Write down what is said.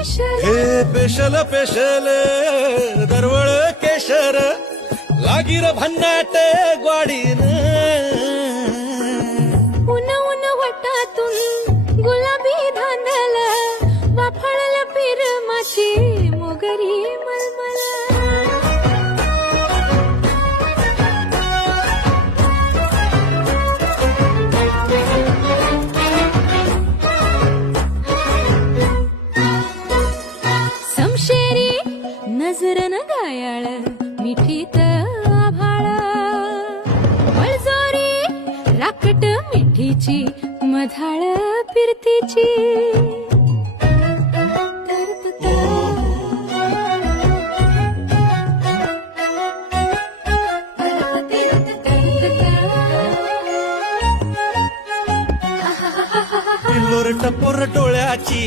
हे special special दरवळ केशर लागीर भन्नाट ग्वाडीन उन उन वटातून गुलाबी धांदल वाफळल पिरमाची मोगरी मलमल समशेरी नजरन गायाळ मिठीत आभाळ वळजोरी राकट मिठीची मधाळ फिरतीची पिल्लोर टपोर डोळ्याची